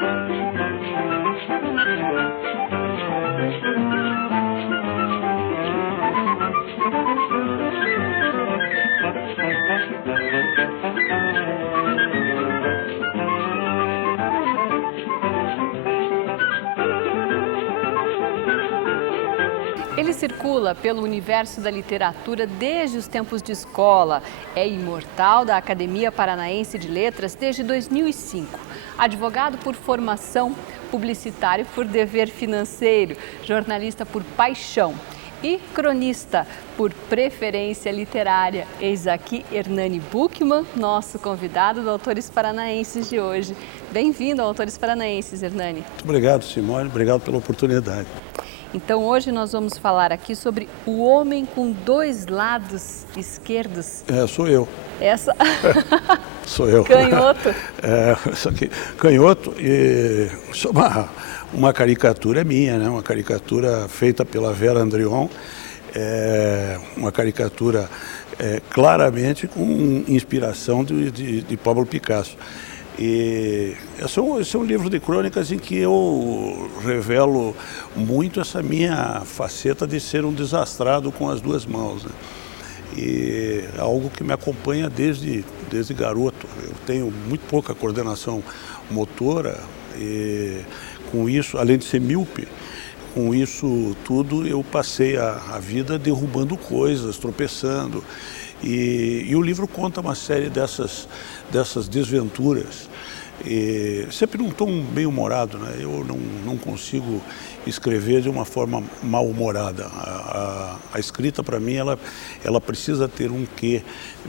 Ele circula pelo universo da literatura desde os tempos de escola. É imortal da Academia Paranaense de Letras desde 2005. Advogado por formação, publicitário por dever financeiro, jornalista por paixão e cronista por preferência literária. Eis aqui Hernani Buchmann, nosso convidado do Autores Paranaenses de hoje. Bem-vindo ao Autores Paranaenses, Hernani. Muito obrigado, Simone. Obrigado pela oportunidade. Então, hoje nós vamos falar aqui sobre o homem com dois lados esquerdos. Sou eu. Essa... Sou eu. Canhoto. Isso aqui, canhoto. E isso é uma caricatura minha, né? Uma caricatura feita pela Vera Andrion. Uma caricatura claramente com inspiração de Pablo Picasso. E esse é um livro de crônicas em que eu revelo muito essa minha faceta de ser um desastrado com as duas mãos, né? E é algo que me acompanha desde garoto. Eu tenho muito pouca coordenação motora e com isso, além de ser míope, com isso tudo eu passei a vida derrubando coisas, tropeçando. E o livro conta uma série dessas desventuras, sempre num tom bem-humorado, né? Eu não consigo escrever de uma forma mal-humorada. A escrita, para mim, ela precisa ter um quê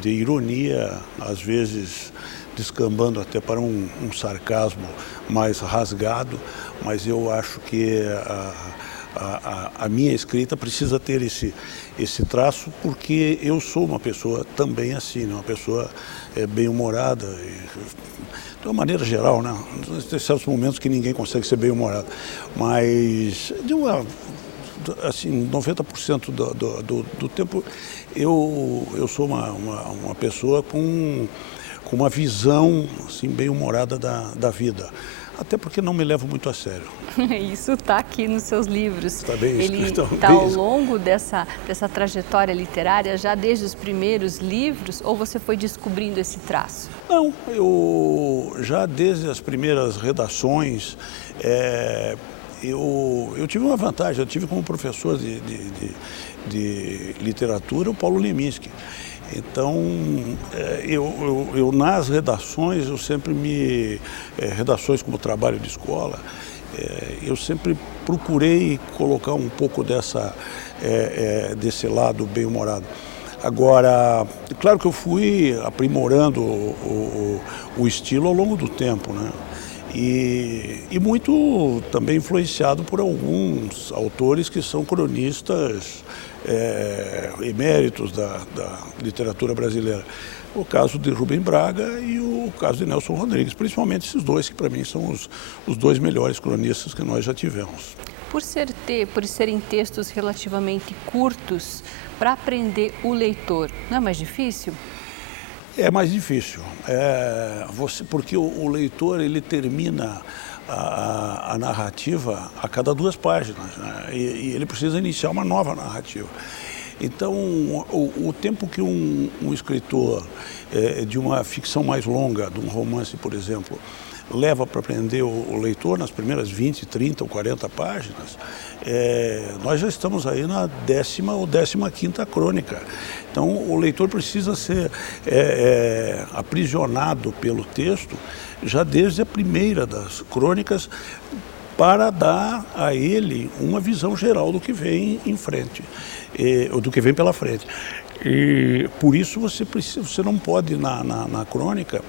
de ironia, às vezes descambando até para um sarcasmo mais rasgado, mas eu acho que a minha escrita precisa ter esse traço, porque eu sou uma pessoa também assim, né? Uma pessoa bem-humorada, de uma maneira geral, né? Tem certos momentos que ninguém consegue ser bem-humorado, mas assim, 90% do tempo eu sou uma pessoa com uma visão assim, bem-humorada da vida. Até porque não me levo muito a sério. Isso está aqui nos seus livros. Está bem escrito. Ele está ao longo dessa trajetória literária, já desde os primeiros livros, ou você foi descobrindo esse traço? Não, eu já desde as primeiras redações, eu tive uma vantagem. Eu tive como professor de literatura o Paulo Leminski. Então, eu nas redações, eu sempre redações como trabalho de escola, eu sempre procurei colocar um pouco desse lado bem-humorado. Agora, claro que eu fui aprimorando o estilo ao longo do tempo, né? E muito também influenciado por alguns autores que são cronistas eméritos da literatura brasileira. O caso de Rubem Braga e o caso de Nelson Rodrigues, principalmente esses dois que para mim são os dois melhores cronistas que nós já tivemos. Por serem textos relativamente curtos, para aprender o leitor, não é mais difícil? É mais difícil, porque o leitor ele termina a narrativa a cada 2 páginas, né? E ele precisa iniciar uma nova narrativa. Então, o tempo que um escritor de uma ficção mais longa, de um romance, por exemplo, leva para prender o leitor nas primeiras 20, 30 ou 40 páginas, nós já estamos aí na 10ª ou 15ª crônica. Então, o leitor precisa ser aprisionado pelo texto já desde a primeira das crônicas para dar a ele uma visão geral do que vem em frente, ou do que vem pela frente. E por isso você não pode, na crônica,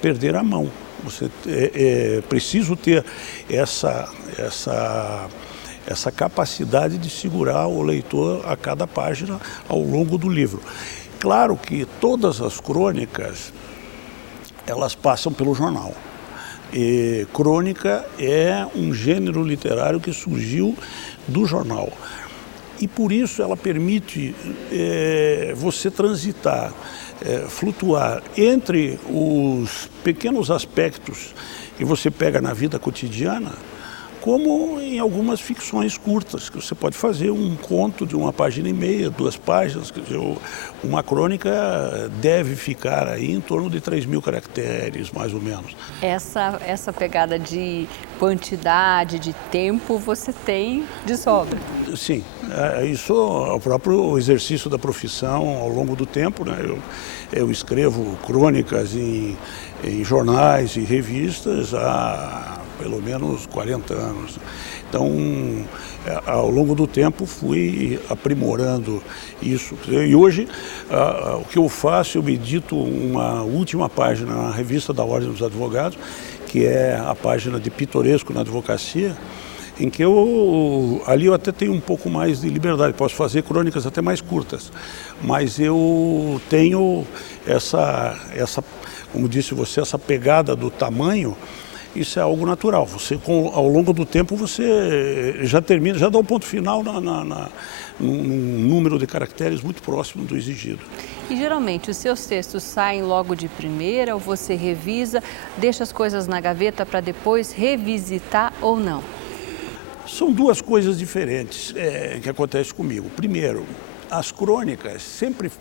perder a mão. Você é preciso ter essa capacidade de segurar o leitor a cada página ao longo do livro. Claro que todas as crônicas, elas passam pelo jornal. E crônica é um gênero literário que surgiu do jornal. E por isso ela permite você transitar, flutuar entre os pequenos aspectos que você pega na vida cotidiana, como em algumas ficções curtas, que você pode fazer um conto de 1,5 página, 2 páginas. Quer dizer, uma crônica deve ficar aí em torno de 3.000 caracteres, mais ou menos. Essa pegada de quantidade, de tempo, você tem de sobra? Sim, isso é o próprio exercício da profissão ao longo do tempo, né? Eu escrevo crônicas em jornais e revistas há pelo menos 40 anos. Então, ao longo do tempo, fui aprimorando isso. E hoje, o que eu faço, eu edito uma última página na revista da Ordem dos Advogados, que é a página de Pitoresco na Advocacia, em que ali eu até tenho um pouco mais de liberdade, posso fazer crônicas até mais curtas, mas eu tenho como disse você, essa pegada do tamanho. Isso é algo natural. Ao longo do tempo, você já termina, já dá o ponto final num número de caracteres muito próximo do exigido. E geralmente os seus textos saem logo de primeira ou você revisa, deixa as coisas na gaveta para depois revisitar ou não? São duas coisas diferentes que acontecem comigo. Primeiro, as crônicas sempre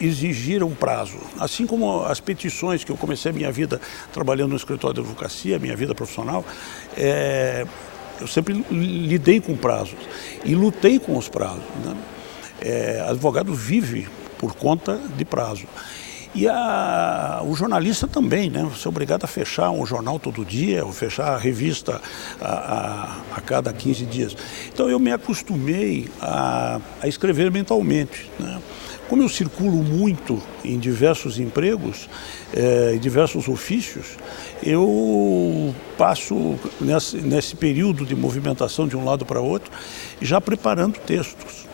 exigiram prazo, assim como as petições que eu comecei a minha vida trabalhando no escritório de advocacia, minha vida profissional, eu sempre lidei com prazos e lutei com os prazos, né? Advogado vive por conta de prazo. E o jornalista também, né? Você é obrigado a fechar um jornal todo dia, ou fechar a revista a cada 15 dias. Então eu me acostumei a escrever mentalmente, né? Como eu circulo muito em diversos empregos, em diversos ofícios, eu passo nesse período de movimentação de um lado para outro, já preparando textos.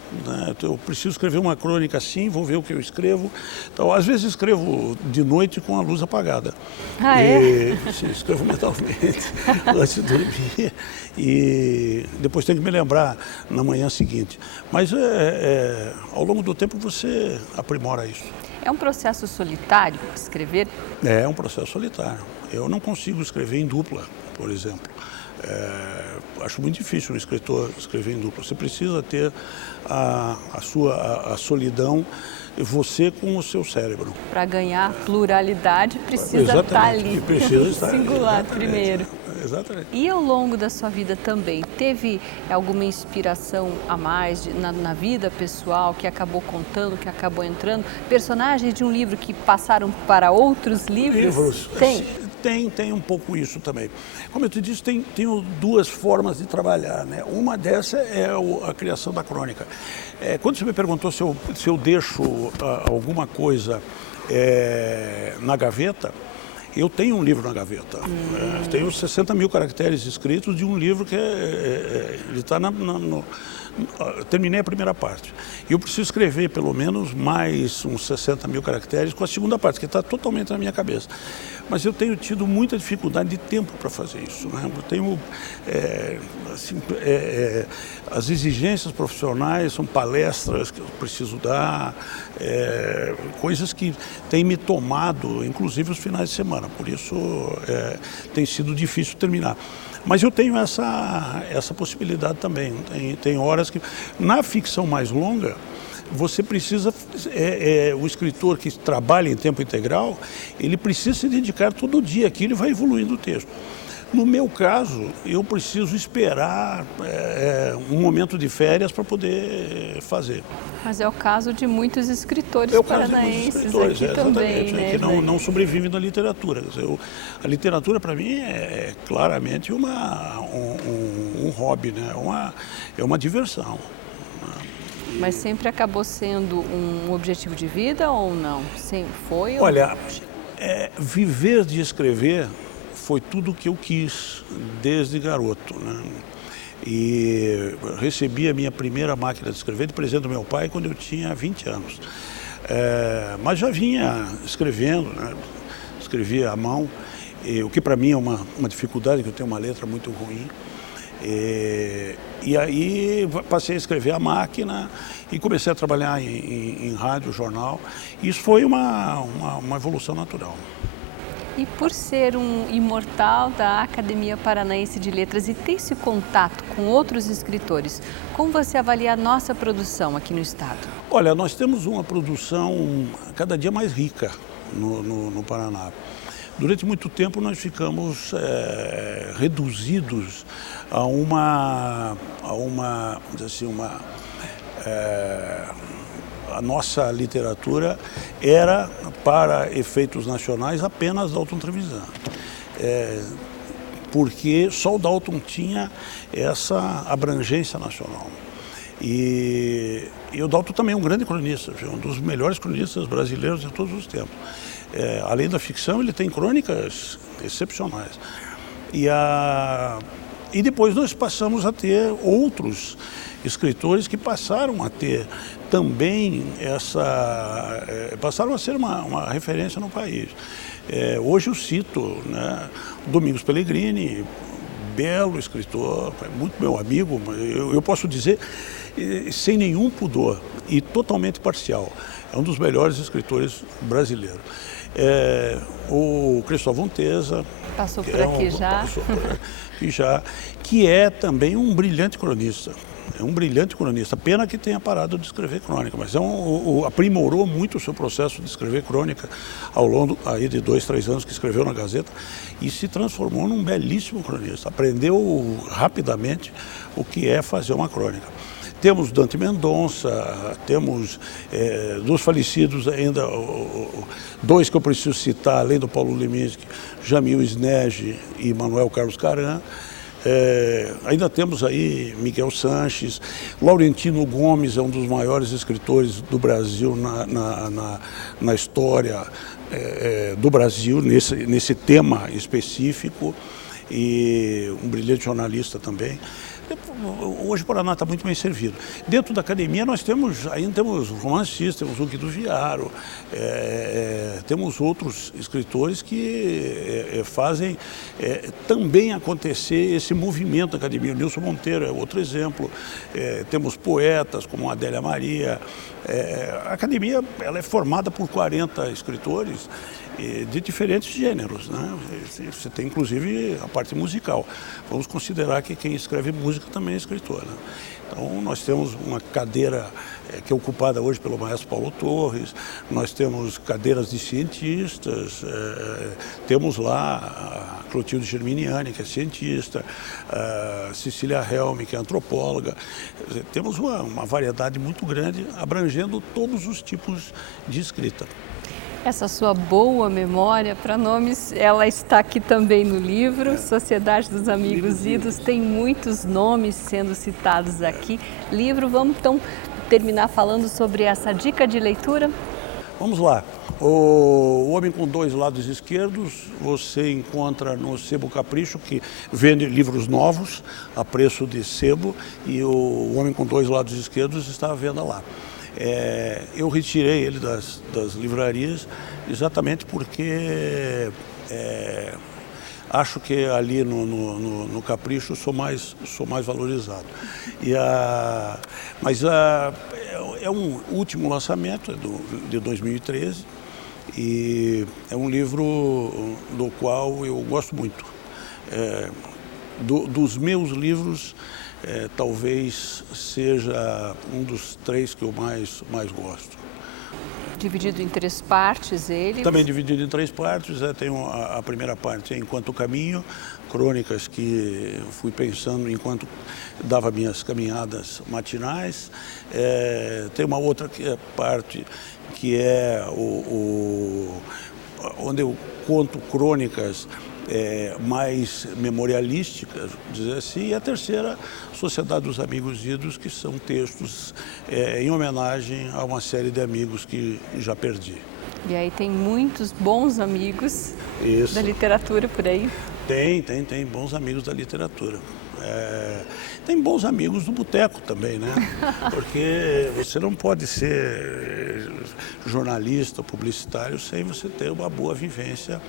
Eu preciso escrever uma crônica assim, vou ver o que eu escrevo. Então, às vezes escrevo de noite com a luz apagada. Ah, é? Sim, escrevo mentalmente antes de dormir e depois tenho que me lembrar na manhã seguinte. Mas ao longo do tempo você aprimora isso. É um processo solitário escrever? É um processo solitário. Eu não consigo escrever em dupla, por exemplo. Acho muito difícil um escritor escrever em dupla. Você precisa ter a solidão, você com o seu cérebro. Para ganhar pluralidade, precisa estar ali, precisa estar singular primeiro. Exatamente. E ao longo da sua vida também, teve alguma inspiração a mais na vida pessoal que acabou contando, que acabou entrando? Personagens de um livro que passaram para outros livros? Tem um pouco isso também. Como eu te disse, tenho duas formas de trabalhar, né? Uma dessa é a criação da crônica. Quando você me perguntou se eu deixo alguma coisa na gaveta, eu tenho um livro na gaveta. Tenho 60.000 caracteres escritos de um livro que ele está terminei a primeira parte. E eu preciso escrever pelo menos mais uns 60.000 caracteres com a segunda parte, que está totalmente na minha cabeça. Mas eu tenho tido muita dificuldade de tempo para fazer isso, né? Eu tenho, as exigências profissionais são palestras que eu preciso dar, coisas que têm me tomado, inclusive os finais de semana. Por isso tem sido difícil terminar. Mas eu tenho essa possibilidade também. Tem horas que, na ficção mais longa, você precisa, o escritor que trabalha em tempo integral, ele precisa se dedicar todo dia àquilo e vai evoluindo o texto. No meu caso, eu preciso esperar um momento de férias para poder fazer. Mas é o caso de muitos escritores paranaenses aqui também, né? Que não sobrevivem da literatura. Quer dizer, a literatura, para mim, é claramente um hobby, né? É uma diversão. Mas sempre acabou sendo um objetivo de vida ou não? Sempre foi? Olha, viver de escrever foi tudo o que eu quis desde garoto, né? E recebi a minha primeira máquina de escrever de presente do meu pai quando eu tinha 20 anos. Mas já vinha escrevendo, né? Escrevia à mão, o que para mim é uma dificuldade, que eu tenho uma letra muito ruim. E aí passei a escrever à máquina e comecei a trabalhar em rádio, jornal. Isso foi uma evolução natural. E por ser um imortal da Academia Paranaense de Letras e ter esse contato com outros escritores, como você avalia a nossa produção aqui no estado? Olha, nós temos uma produção cada dia mais rica no Paraná. Durante muito tempo nós ficamos reduzidos a a nossa literatura era, para efeitos nacionais, apenas Dalton Trevisan. Porque só o Dalton tinha essa abrangência nacional. E o Dalton também é um grande cronista, um dos melhores cronistas brasileiros de todos os tempos. Além da ficção, ele tem crônicas excepcionais. E depois nós passamos a ter outros escritores que passaram a ter também passaram a ser uma referência no país. Hoje eu cito, né, Domingos Pellegrini, belo escritor, muito meu amigo, eu posso dizer sem nenhum pudor e totalmente parcial. É um dos melhores escritores brasileiros. O Cristóvão Teza. Passou por aqui já. Passou por aqui já, que é também um brilhante cronista. É um brilhante cronista. Pena que tenha parado de escrever crônica, mas aprimorou muito o seu processo de escrever crônica ao longo aí de 2, 3 anos que escreveu na Gazeta e se transformou num belíssimo cronista. Aprendeu rapidamente o que é fazer uma crônica. Temos Dante Mendonça, temos dos falecidos ainda, dois que eu preciso citar, além do Paulo Leminski, Jamil Snege e Manuel Carlos Caran. Ainda temos aí Miguel Sanches, Laurentino Gomes é um dos maiores escritores do Brasil na história do Brasil, nesse tema específico, e um brilhante jornalista também. Hoje o Paraná está muito bem servido. Dentro da academia nós ainda temos romancistas, temos o Guido Viaro, temos outros escritores que fazem também acontecer esse movimento da academia. O Nilson Monteiro é outro exemplo. Temos poetas como Adélia Maria. A academia ela é formada por 40 escritores de diferentes gêneros, né? Você tem inclusive a parte musical. Vamos considerar que quem escreve música também é escritor, né? Então nós temos uma cadeira que é ocupada hoje pelo maestro Paulo Torres, nós temos cadeiras de cientistas, temos lá a Clotilde Germiniani, que é cientista, a Cecília Helm, que é antropóloga. Temos uma variedade muito grande, abrangendo todos os tipos de escrita. Essa sua boa memória para nomes, ela está aqui também no livro, Sociedade dos Amigos Idos, tem muitos nomes sendo citados aqui. Livro, vamos então terminar falando sobre essa dica de leitura? Vamos lá. O Homem com Dois Lados Esquerdos, você encontra no Sebo Capricho, que vende livros novos a preço de sebo, e o Homem com Dois Lados Esquerdos está à venda lá. Eu retirei ele das livrarias exatamente porque acho que ali no Capricho sou mais valorizado. Mas é um último lançamento, de 2013, e é um livro do qual eu gosto muito. Dos meus livros, talvez seja um dos 3 que eu mais gosto. Dividido em 3 partes, ele? Também dividido em 3 partes. Tem a primeira parte, Enquanto Caminho, crônicas que fui pensando enquanto dava minhas caminhadas matinais. Tem uma outra parte que é onde eu conto crônicas mais memorialísticas, dizer assim, e a terceira, Sociedade dos Amigos Idos, que são textos em homenagem a uma série de amigos que já perdi. E aí tem muitos bons amigos da literatura por aí? Tem bons amigos da literatura. Tem bons amigos do boteco também, né? Porque você não pode ser jornalista, publicitário, sem você ter uma boa vivência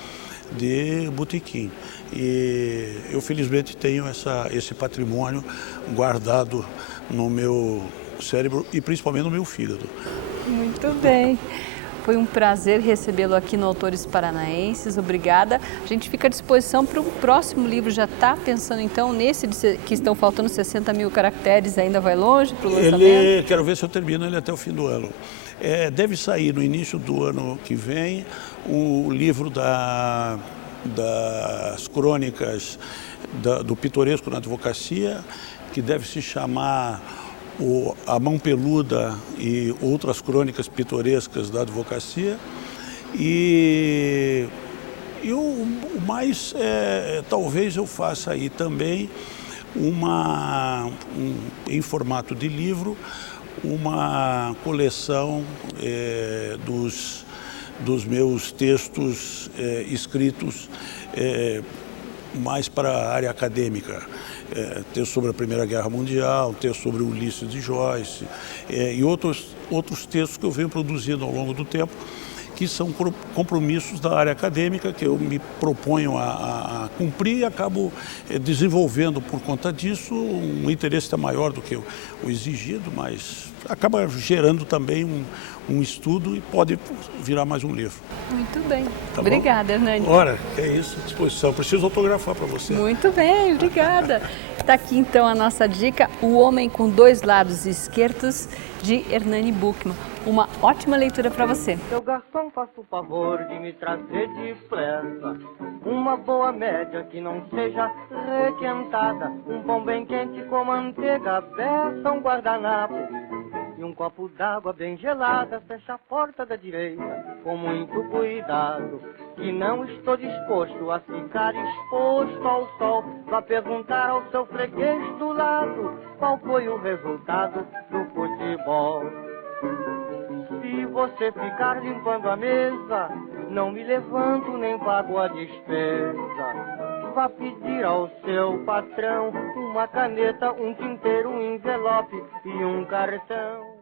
de botequim. E eu felizmente tenho esse patrimônio guardado no meu cérebro e principalmente no meu fígado. Muito bem. Foi um prazer recebê-lo aqui no Autores Paranaenses, obrigada. A gente fica à disposição para um próximo livro. Já está pensando então nesse que estão faltando 60 mil caracteres, ainda vai longe para o lançamento? Quero ver se eu termino ele até o fim do ano. Deve sair no início do ano que vem o livro das crônicas do pitoresco na advocacia, que deve se chamar A Mão Peluda e Outras Crônicas Pitorescas da Advocacia. E o mais, talvez eu faça aí também em formato de livro, uma coleção dos meus textos escritos mais para a área acadêmica. Texto sobre a Primeira Guerra Mundial, texto sobre Ulisses de Joyce e outros textos que eu venho produzindo ao longo do tempo, que são compromissos da área acadêmica que eu me proponho a cumprir e acabo desenvolvendo por conta disso um interesse maior do que o exigido, mas acaba gerando também um estudo e pode virar mais um livro. Muito bem. Tá obrigada, Hernani. Ora, é isso, à disposição. Preciso autografar para você. Muito bem, obrigada. Está aqui então a nossa dica, O Homem com Dois Lados Esquerdos, de Hernani Buchmann. Uma ótima leitura para você. Seu garçom, faça o favor de me trazer depressa uma boa média que não seja requentada, um pão bem quente com manteiga, beça, um guardanapo e um copo d'água bem gelada. Fecha a porta da direita com muito cuidado, que não estou disposto a ficar exposto ao sol. Vá perguntar ao seu freguês do lado qual foi o resultado do futebol. Se você ficar limpando a mesa, não me levanto nem pago a despesa. Vá pedir ao seu patrão uma caneta, um tinteiro, um envelope e um cartão.